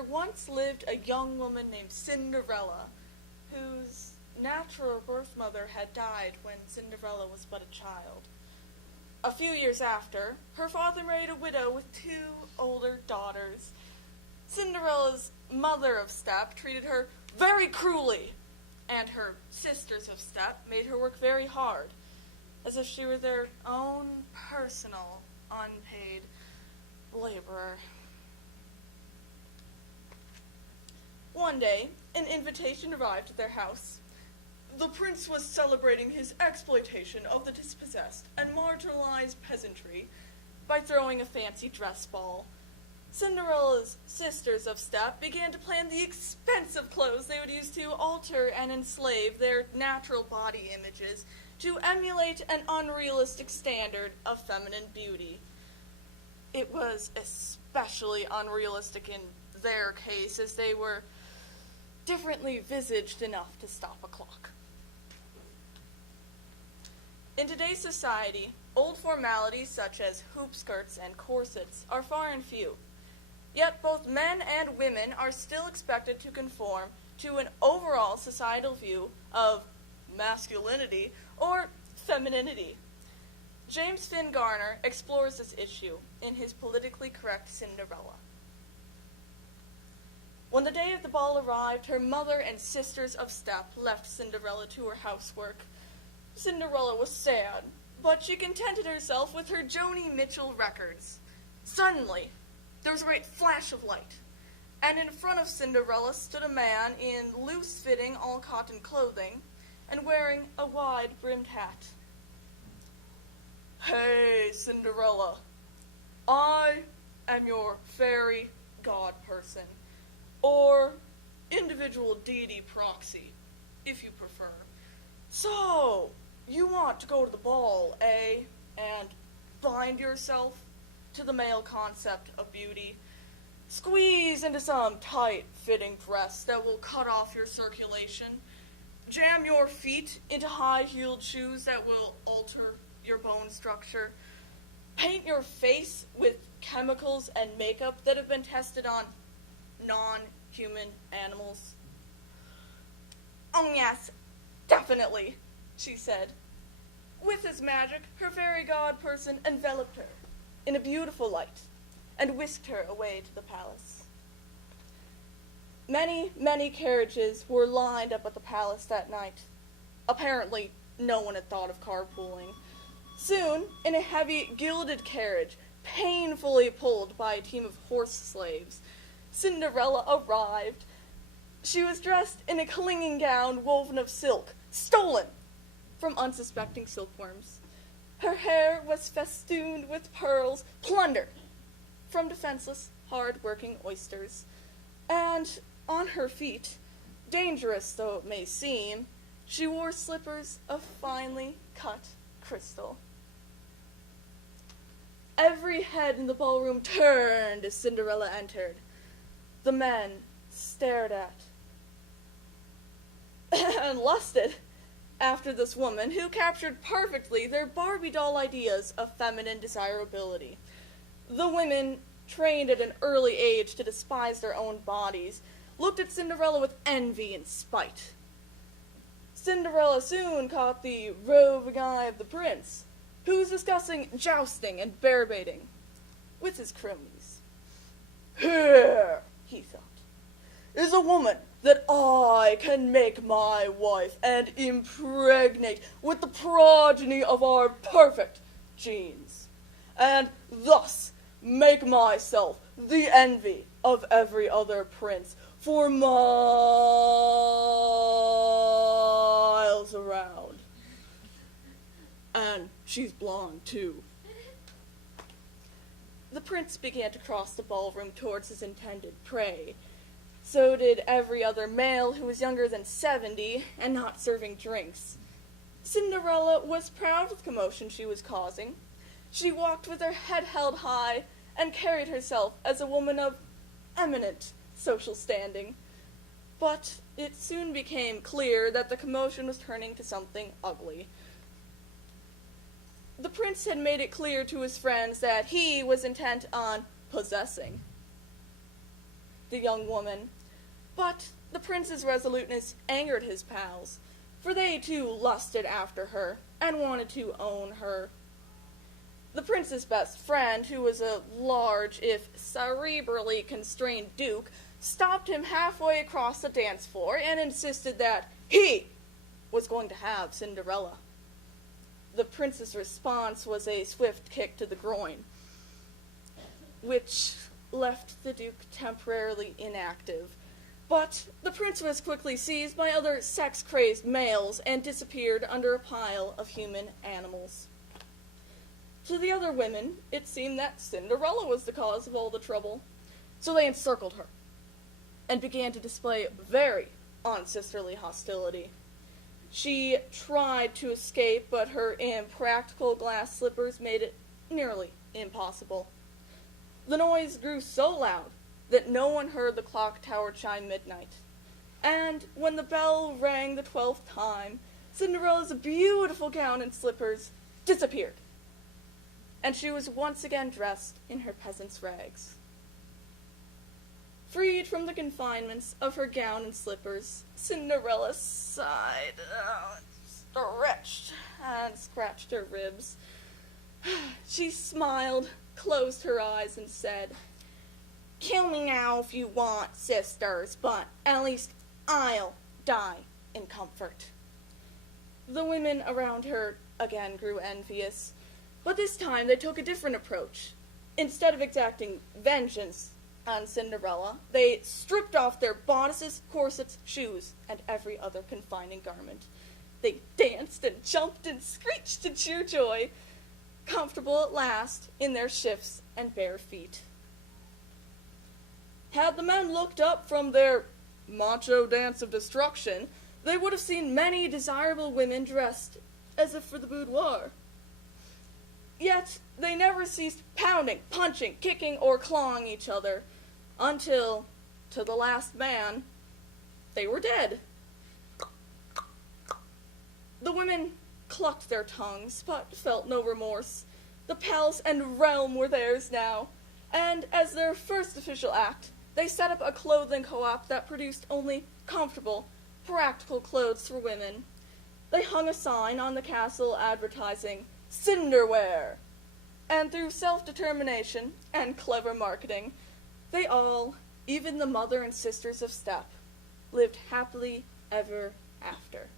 there once lived a young woman named Cinderella, whose natural birth mother had died when Cinderella was but a child. A few years after, her father married a widow with 2 older daughters. Cinderella's mother of step treated her very cruelly, and her sisters of step made her work very hard, as if she were their own personal, unpaid laborer. One day, an invitation arrived at their house. The prince was celebrating his exploitation of the dispossessed and marginalized peasantry by throwing a fancy dress ball. Cinderella's sisters of step began to plan the expensive clothes they would use to alter and enslave their natural body images to emulate an unrealistic standard of feminine beauty. It was especially unrealistic in their case, as they were differently visaged enough to stop a clock. In today's society, old formalities such as hoop skirts and corsets are far and few. Yet both men and women are still expected to conform to an overall societal view of masculinity or femininity. James Finn Garner explores this issue in his politically correct Cinderella. When the day of the ball arrived, her mother and sisters of step left Cinderella to her housework. Cinderella was sad, but she contented herself with her Joni Mitchell records. Suddenly, there was a great flash of light, and in front of Cinderella stood a man in loose-fitting all-cotton clothing and wearing a wide-brimmed hat. "Hey, Cinderella, I am your fairy god person, or individual deity proxy, if you prefer. So, you want to go to the ball, eh, and bind yourself to the male concept of beauty, squeeze into some tight-fitting dress that will cut off your circulation, jam your feet into high-heeled shoes that will alter your bone structure, paint your face with chemicals and makeup that have been tested on non-human animals." "Oh yes, definitely," she said. With his magic, her fairy god person enveloped her in a beautiful light and whisked her away to the palace. Many, many carriages were lined up at the palace that night. Apparently, no one had thought of carpooling. Soon, in a heavy, gilded carriage, painfully pulled by a team of horse slaves, Cinderella arrived. She was dressed in a clinging gown woven of silk, stolen from unsuspecting silkworms. Her hair was festooned with pearls, plundered from defenseless, hard-working oysters. And on her feet, dangerous though it may seem, she wore slippers of finely cut crystal. Every head in the ballroom turned as Cinderella entered. The men stared at and lusted after this woman who captured perfectly their Barbie doll ideas of feminine desirability. The women, trained at an early age to despise their own bodies, looked at Cinderella with envy and spite. Cinderella soon caught the roving eye of the prince, who was discussing jousting and bear-baiting with his cronies. "Here," he thought, "is a woman that I can make my wife and impregnate with the progeny of our perfect genes, and thus make myself the envy of every other prince for miles around. And she's blonde, too." The prince began to cross the ballroom towards his intended prey. So did every other male who was younger than 70 and not serving drinks. Cinderella was proud of the commotion she was causing. She walked with her head held high and carried herself as a woman of eminent social standing. But it soon became clear that the commotion was turning to something ugly. The prince had made it clear to his friends that he was intent on possessing the young woman. But the prince's resoluteness angered his pals, for they too lusted after her and wanted to own her. The prince's best friend, who was a large, if cerebrally constrained duke, stopped him halfway across the dance floor and insisted that he was going to have Cinderella. The prince's response was a swift kick to the groin, which left the duke temporarily inactive. But the prince was quickly seized by other sex-crazed males and disappeared under a pile of human animals. To the other women, it seemed that Cinderella was the cause of all the trouble, so they encircled her and began to display very unsisterly hostility. She tried to escape, but her impractical glass slippers made it nearly impossible. The noise grew so loud that no one heard the clock tower chime midnight. And when the bell rang the 12th time, Cinderella's beautiful gown and slippers disappeared, and she was once again dressed in her peasant's rags. Freed from the confinements of her gown and slippers, Cinderella sighed, stretched, and scratched her ribs. She smiled, closed her eyes, and said, "Kill me now if you want, sisters, but at least I'll die in comfort." The women around her again grew envious, but this time they took a different approach. Instead of exacting vengeance on Cinderella, they stripped off their bodices, corsets, shoes, and every other confining garment. They danced and jumped and screeched to sheer joy, comfortable at last in their shifts and bare feet. Had the men looked up from their macho dance of destruction, they would have seen many desirable women dressed as if for the boudoir. Yet they never ceased pounding, punching, kicking, or clawing each other, until, to the last man, they were dead. The women clucked their tongues, but felt no remorse. The palace and realm were theirs now, and as their first official act, they set up a clothing co-op that produced only comfortable, practical clothes for women. They hung a sign on the castle advertising Cinderwear, and through self-determination and clever marketing, they all, even the mother and sisters of Step, lived happily ever after.